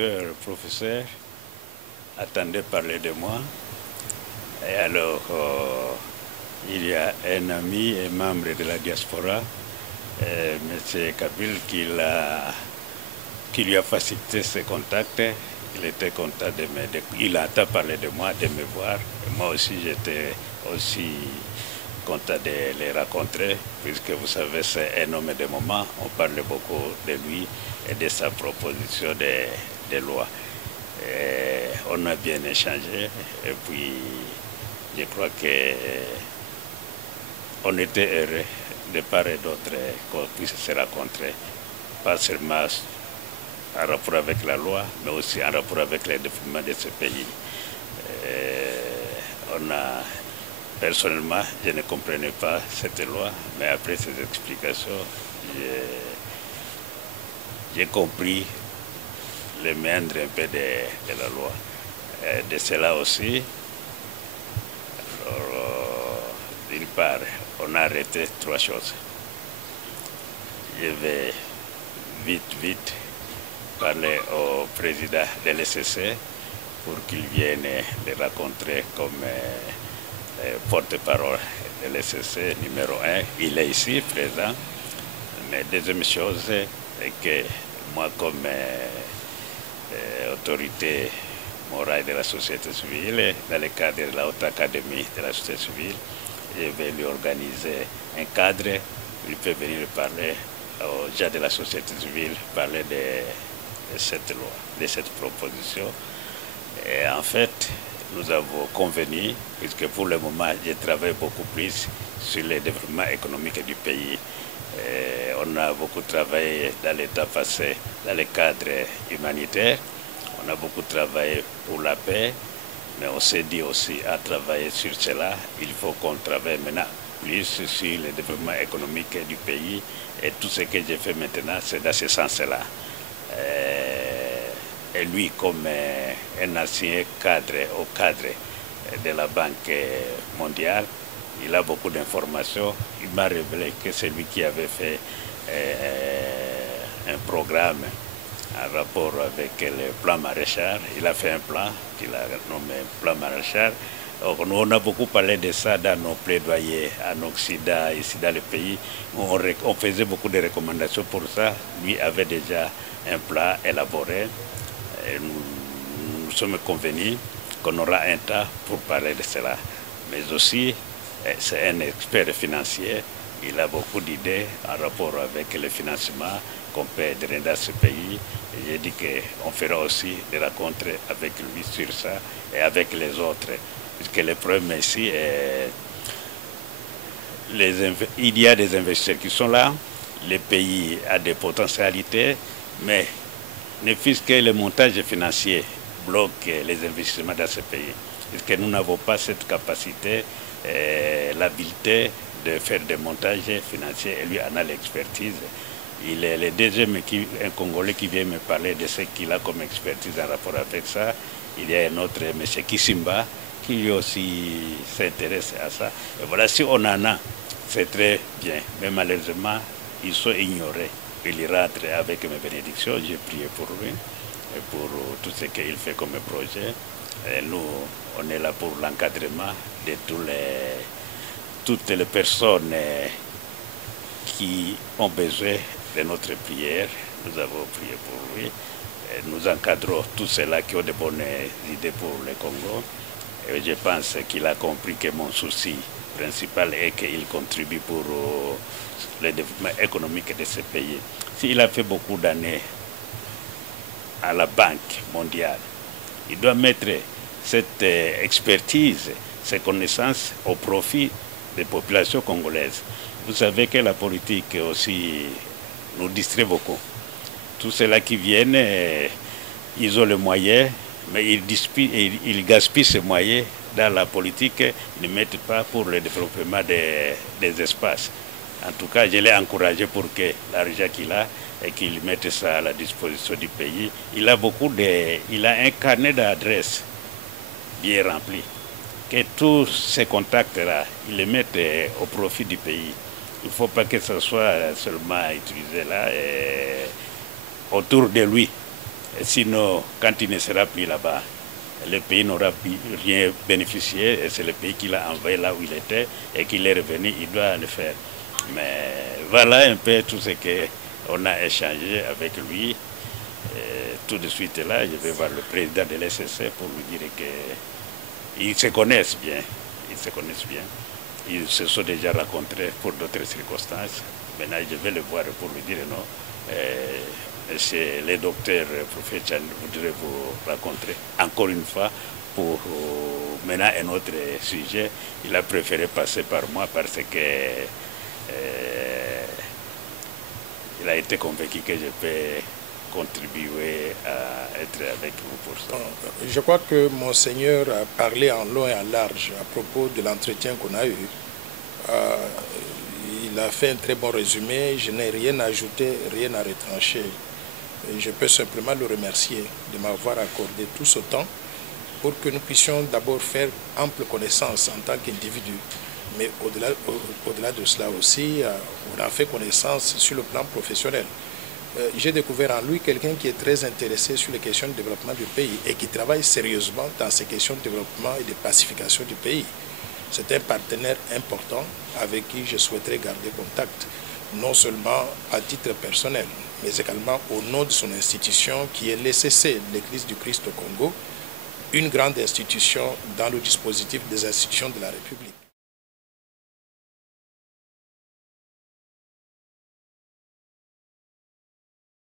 docteur, professeur, attendait parler de moi. Et alors, il y a un ami et membre de la diaspora, M. Kabil, qui lui a facilité ses contacts. Il était content il a parlé de moi, de me voir. Et moi aussi, j'étais aussi content de les rencontrer, puisque vous savez, c'est un homme de moment. On parle beaucoup de lui et de sa proposition de loi. Et on a bien échangé et puis je crois qu'on était heureux de part et d'autre qu'on puisse se rencontrer, pas seulement en rapport avec la loi, mais aussi en rapport avec les développements de ce pays. Personnellement, je ne comprenais pas cette loi, mais après ces explications, j'ai compris le méandre un peu de la loi. De cela aussi, d'une part, on a arrêté trois choses. Je vais vite parler au président de l'ECC pour qu'il vienne le rencontrer comme porte-parole de l'ECC numéro 1. Il est ici, présent. Mais deuxième chose, c'est que moi, comme autorité morale de la société civile, dans le cadre de la Haute Académie de la société civile, je vais lui organiser un cadre où il peut venir parler aux gens de la société civile, parler de cette loi, de cette proposition. Et en fait, nous avons convenu, puisque pour le moment, je travaille beaucoup plus sur le développement économique du pays. On a beaucoup travaillé dans l'état passé, dans le cadre humanitaire. On a beaucoup travaillé pour la paix, mais on s'est dit aussi à travailler sur cela. Il faut qu'on travaille maintenant plus sur le développement économique du pays. Et tout ce que j'ai fait maintenant, c'est dans ce sens-là. Et lui, comme un ancien cadre de la Banque mondiale, il a beaucoup d'informations. Il m'a révélé que c'est lui qui avait fait un programme en rapport avec le plan Maréchal. Il a fait un plan qu'il a nommé plan Maréchal. Donc, nous, on a beaucoup parlé de ça dans nos plaidoyers en Occident, ici dans le pays. On faisait beaucoup de recommandations pour ça. Lui avait déjà un plan élaboré. Et nous sommes convenus qu'on aura un temps pour parler de cela. Mais aussi, c'est un expert financier. Il a beaucoup d'idées en rapport avec le financement qu'on peut donner dans ce pays. Et j'ai dit qu'on fera aussi des rencontres avec lui sur ça et avec les autres. Puisque le problème ici, il y a des investisseurs qui sont là, le pays a des potentialités, mais ne fût-ce que le montage financier bloque les investissements dans ce pays. Puisque nous n'avons pas cette capacité, l'habileté de faire des montages financiers, et lui en a l'expertise. Il est le deuxième, un Congolais qui vient me parler de ce qu'il a comme expertise en rapport avec ça. Il y a un autre, M. Kisimba, qui lui aussi s'intéresse à ça. Et voilà, si on en a, c'est très bien. Mais malheureusement, ils sont ignorés. Il rentre avec mes bénédictions. J'ai prié pour lui et pour tout ce qu'il fait comme projet. Et nous, on est là pour l'encadrement de toutes les personnes qui ont besoin de notre prière. Nous avons prié pour lui. Et nous encadrons tous ceux-là qui ont de bonnes idées pour le Congo. Et je pense qu'il a compris que mon souci principal est qu'il contribue pour le développement économique de ce pays. S'il a fait beaucoup d'années à la Banque mondiale, il doit mettre cette expertise, ces connaissances au profit des populations congolaises. Vous savez que la politique aussi nous distrait beaucoup. Tous ceux-là qui viennent, ils ont les moyens, mais ils gaspillent ces moyens dans la politique, ils ne mettent pas pour le développement des espaces. En tout cas, je l'ai encouragé pour que l'argent qu'il a et qu'il mette ça à la disposition du pays. Il a un carnet d'adresses bien rempli. Que tous ces contacts-là, il les mette au profit du pays. Il ne faut pas que ce soit seulement utilisé là autour de lui. Sinon, quand il ne sera plus là-bas, le pays n'aura plus rien bénéficié et c'est le pays qui l'a envoyé là où il était et qu'il est revenu, il doit le faire. Mais voilà un peu tout ce qu'on a échangé avec lui. Et tout de suite là, je vais voir le président de l'SSC pour lui dire qu'ils se connaissent bien. Ils se connaissent bien. Ils se sont déjà rencontrés pour d'autres circonstances. Maintenant, je vais le voir pour lui dire non. Monsieur le docteur professeur voudrait vous rencontrer encore une fois pour maintenant un autre sujet. Il a préféré passer par moi parce que il a été convaincu que je peux contribuer à être avec vous pour ça. Je crois que Monseigneur a parlé en long et en large à propos de l'entretien qu'on a eu. Il a fait un très bon résumé, je n'ai rien à ajouter, rien à retrancher. Je peux simplement le remercier de m'avoir accordé tout ce temps pour que nous puissions d'abord faire ample connaissance en tant qu'individu. Mais au-delà de cela aussi, on a fait connaissance sur le plan professionnel. J'ai découvert en lui quelqu'un qui est très intéressé sur les questions de développement du pays et qui travaille sérieusement dans ces questions de développement et de pacification du pays. C'est un partenaire important avec qui je souhaiterais garder contact, non seulement à titre personnel, mais également au nom de son institution qui est l'ECC, l'Église du Christ au Congo, une grande institution dans le dispositif des institutions de la République.